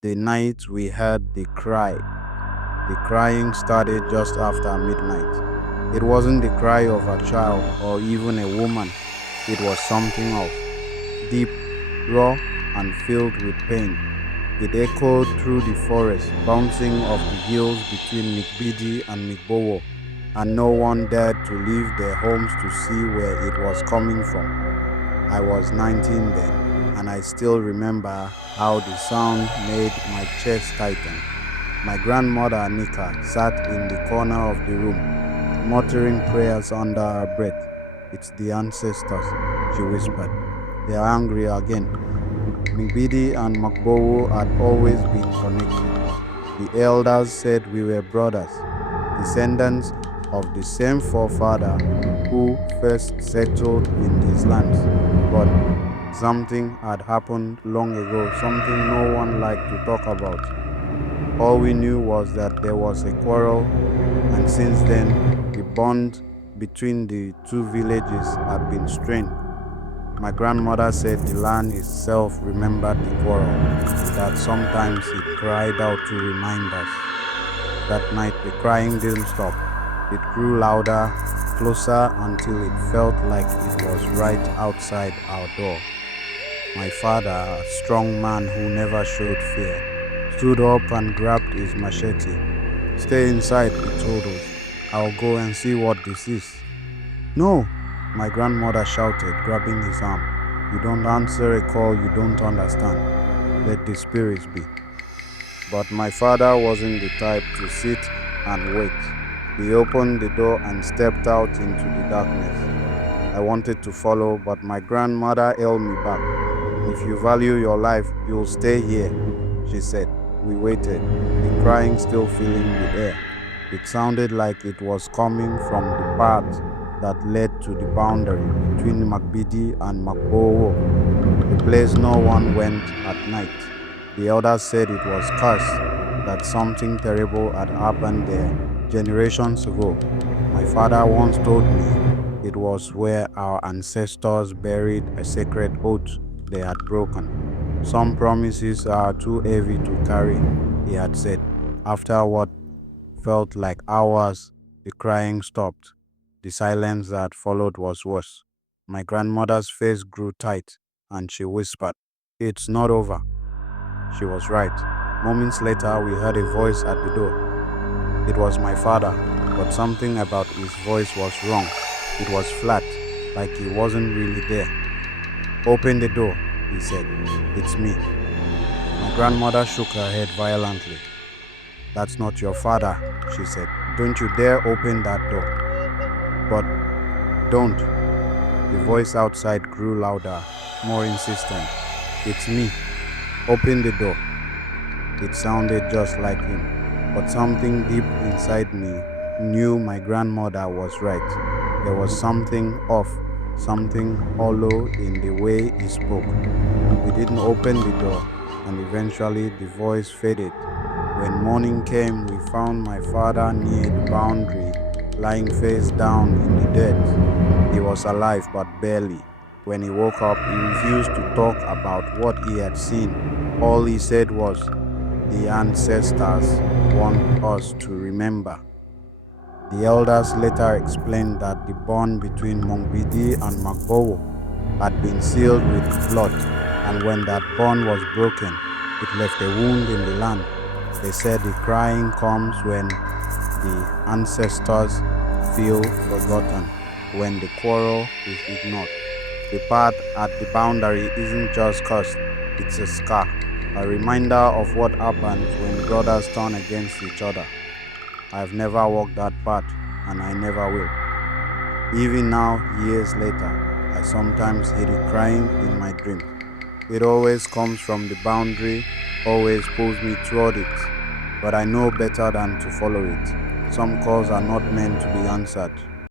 The night we heard the cry. The crying started just after midnight. It wasn't the cry of a child or even a woman. It was something else, deep, raw, and filled with pain. It echoed through the forest, bouncing off the hills between Mgbidi and Mgbowo, and no one dared to leave their homes to see where it was coming from. I was 19 then, and I still remember how the sound made my chest tighten. My grandmother Nika sat in the corner of the room, muttering prayers under her breath. It's the ancestors, she whispered. They are angry again. Mgbidi and Mgbowo had always been connected. The elders said we were brothers, descendants of the same forefather who first settled in these lands. But something had happened long ago, something no one liked to talk about. All we knew was that there was a quarrel, and since then, the bond between the two villages had been strained. My grandmother said the land itself remembered the quarrel, that sometimes it cried out to remind us. That night, the crying didn't stop. It grew louder, closer, until it felt like it was right outside our door. My father, a strong man who never showed fear, stood up and grabbed his machete. Stay inside, he told us. I'll go and see what this is. No, my grandmother shouted, grabbing his arm. You don't answer a call you don't understand. Let the spirits be. But my father wasn't the type to sit and wait. He opened the door and stepped out into the darkness. I wanted to follow, but my grandmother held me back. If you value your life, you'll stay here, she said. We waited, the crying still filling the air. It sounded like it was coming from the path that led to the boundary between Mgbidi and Mgbowo, the place no one went at night. The elders said it was cursed, that something terrible had happened there generations ago. My father once told me it was where our ancestors buried a sacred oath they had broken. Some promises are too heavy to carry, he had said. After what felt like hours, the crying stopped. The silence that followed was worse. My grandmother's face grew tight, and she whispered, It's not over. She was right. Moments later, we heard a voice at the door. It was my father, but something about his voice was wrong. It was flat, like he wasn't really there. Open the door, he said. It's me. My grandmother shook her head violently. That's not your father, she said. Don't you dare open that door. But don't. The voice outside grew louder, more insistent. It's me. Open the door. It sounded just like him, but something deep inside me knew my grandmother was right. There was something off, something hollow in the way he spoke. We didn't open the door, and eventually the voice faded. When morning came, we found my father near the boundary, lying face down in the dirt. He was alive, but barely. When he woke up, he refused to talk about what he had seen. All he said was, the ancestors want us to remember. The elders later explained that the bond between Mgbidi and Mgbowo had been sealed with blood, and when that bond was broken, it left a wound in the land. They said the crying comes when the ancestors feel forgotten, when the quarrel is ignored. The path at the boundary isn't just cursed, it's a scar, a reminder of what happens when brothers turn against each other. I've never walked that path, and I never will. Even now, years later, I sometimes hear it crying in my dreams. It always comes from the boundary, always pulls me toward it, but I know better than to follow it. Some calls are not meant to be answered.